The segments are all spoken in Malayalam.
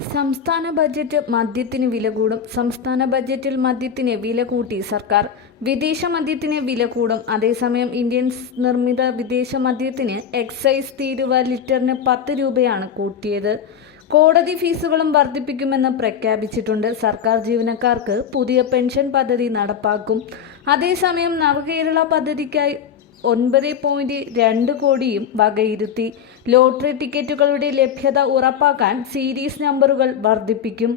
സംസ്ഥാന ബജറ്റ് മദ്യത്തിന് വില കൂടും. സംസ്ഥാന ബജറ്റിൽ മദ്യത്തിന് വില കൂട്ടി സർക്കാർ. വിദേശ മദ്യത്തിന് വില കൂടും. അതേസമയം ഇന്ത്യൻ നിർമ്മിത വിദേശ മദ്യത്തിന് എക്സൈസ് തീരുവ ലിറ്ററിന് 10 രൂപയാണ് കൂട്ടിയത്. കോടതി ഫീസുകളും വർദ്ധിപ്പിക്കുമെന്ന് പ്രഖ്യാപിച്ചിട്ടുണ്ട്. സർക്കാർ ജീവനക്കാർക്ക് പുതിയ പെൻഷൻ പദ്ധതി നടപ്പാക്കും. അതേസമയം നവകേരള പദ്ധതിക്കായി 9.2 കോടിയും വകയിരുത്തി. ലോട്ടറി ടിക്കറ്റുകളുടെ ലഭ്യത ഉറപ്പാക്കാൻ സീരീസ് നമ്പറുകൾ വർദ്ധിപ്പിക്കും.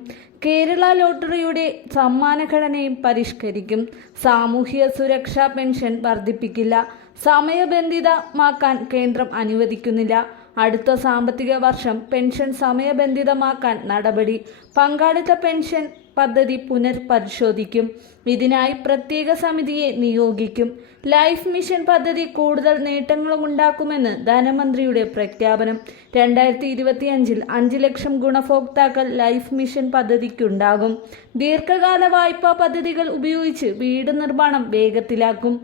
കേരള ലോട്ടറിയുടെ സമ്മാനഘടനയും പരിഷ്കരിക്കും. സാമൂഹ്യ സുരക്ഷാ പെൻഷൻ വർദ്ധിപ്പിക്കില്ല. സമയബന്ധിതമാക്കാൻ കേന്ദ്രം അനുവദിക്കുന്നില്ല. അടുത്ത സാമ്പത്തിക വർഷം പെൻഷൻ സമയബന്ധിതമാക്കാൻ നടപടി. പങ്കാളിത്ത പെൻഷൻ പദ്ധതി പുനർപരിശോധിക്കും. ഇതിനായി പ്രത്യേക സമിതിയെ നിയോഗിക്കും. ലൈഫ് മിഷൻ പദ്ധതി കൂടുതൽ നേട്ടങ്ങളുണ്ടാക്കുമെന്ന് ധനമന്ത്രിയുടെ പ്രഖ്യാപനം. 2025 5 ലക്ഷം ഗുണഭോക്താക്കൾ ലൈഫ് മിഷൻ പദ്ധതിക്കുണ്ടാകും. ദീർഘകാല വായ്പാ പദ്ധതികൾ ഉപയോഗിച്ച് വീട് നിർമ്മാണം വേഗത്തിലാക്കും.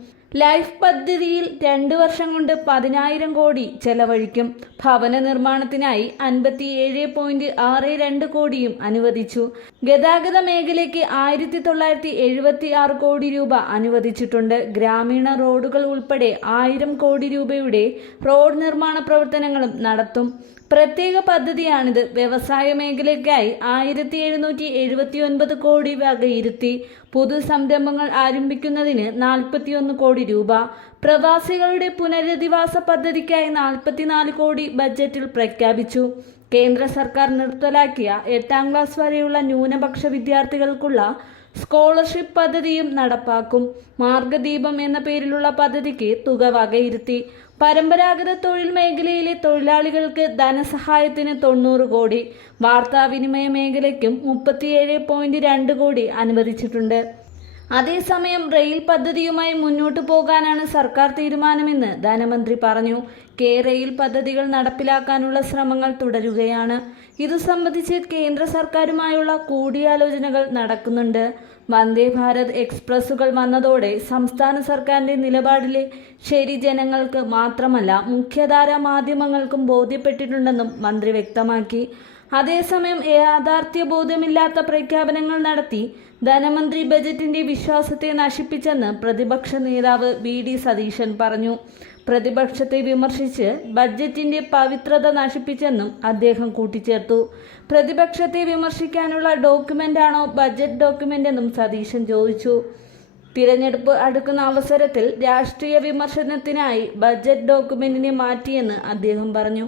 ലൈഫ് പദ്ധതിയിൽ 2 വർഷം കൊണ്ട് 10,000 കോടി ചെലവഴിക്കും. ഭവന നിർമ്മാണത്തിനായി 57.62 കോടിയും അനുവദിച്ചു. ഗതാഗത മേഖലയ്ക്ക് 1976 കോടി രൂപ അനുവദിച്ചിട്ടുണ്ട്. ഗ്രാമീണ റോഡുകൾ ഉൾപ്പെടെ 1000 കോടി രൂപയുടെ റോഡ് നിർമ്മാണ പ്രവർത്തനങ്ങളും നടത്തും. പ്രത്യേക പദ്ധതിയാണിത്. വ്യവസായ മേഖലയ്ക്കായി 1779 കോടി വകയിരുത്തി. പുതു സംരംഭങ്ങൾ ആരംഭിക്കുന്നതിന് 41 കോടി രൂപ. പ്രവാസികളുടെ പുനരധിവാസ പദ്ധതിക്കായി 44 കോടി ബജറ്റിൽ പ്രഖ്യാപിച്ചു. കേന്ദ്ര സർക്കാർ നിർത്തലാക്കിയ 8ാം ക്ലാസ് വരെയുള്ള ന്യൂനപക്ഷ വിദ്യാർത്ഥികൾക്കുള്ള സ്കോളർഷിപ്പ് പദ്ധതിയും നടപ്പാക്കും. മാർഗദീപം എന്ന പേരിലുള്ള പദ്ധതിക്ക് തുക വകയിരുത്തി. പരമ്പരാഗത തൊഴിൽ മേഖലയിലെ തൊഴിലാളികൾക്ക് ധനസഹായത്തിന് 90 കോടി. വാർത്താവിനിമയ മേഖലയ്ക്കും 37.2 കോടി അനുവദിച്ചിട്ടുണ്ട്. അതേസമയം റെയിൽ പദ്ധതിയുമായി മുന്നോട്ടു പോകാനാണ് സർക്കാർ തീരുമാനമെന്ന് ധനമന്ത്രി പറഞ്ഞു. റെയിൽ പദ്ധതികൾ നടപ്പിലാക്കാനുള്ള ശ്രമങ്ങൾ തുടരുകയാണ്. ഇതു സംബന്ധിച്ച് കേന്ദ്ര സർക്കാരുമായുള്ള കൂടിയാലോചനകൾ നടക്കുന്നുണ്ട്. വന്ദേ ഭാരത് എക്സ്പ്രസുകൾ വന്നതോടെ സംസ്ഥാന സർക്കാരിന്റെ നിലപാടിലെ ശരി ജനങ്ങൾക്ക് മാത്രമല്ല മുഖ്യധാര മാധ്യമങ്ങൾക്കും ബോധ്യപ്പെട്ടിട്ടുണ്ടെന്നും മന്ത്രി വ്യക്തമാക്കി. അതേസമയം യാഥാർത്ഥ്യബോധമില്ലാത്ത പ്രഖ്യാപനങ്ങൾ നടത്തി ധനമന്ത്രി ബജറ്റിന്റെ വിശ്വാസത്തെ നശിപ്പിച്ചെന്ന് പ്രതിപക്ഷ നേതാവ് VD സതീശൻ പറഞ്ഞു. പ്രതിപക്ഷത്തെ വിമർശിച്ച് ബജറ്റിന്റെ പവിത്രത നശിപ്പിച്ചെന്നും അദ്ദേഹം കൂട്ടിച്ചേർത്തു. പ്രതിപക്ഷത്തെ വിമർശിക്കാനുള്ള ഡോക്യുമെന്റാണോ ബജറ്റ് ഡോക്യുമെന്റ് എന്നും സതീശൻ ചോദിച്ചു. തിരഞ്ഞെടുപ്പ് അടുക്കുന്ന അവസരത്തിൽ രാഷ്ട്രീയ വിമർശനത്തിനായി ബജറ്റ് ഡോക്യുമെന്റിനെ മാറ്റിയെന്ന് അദ്ദേഹം പറഞ്ഞു.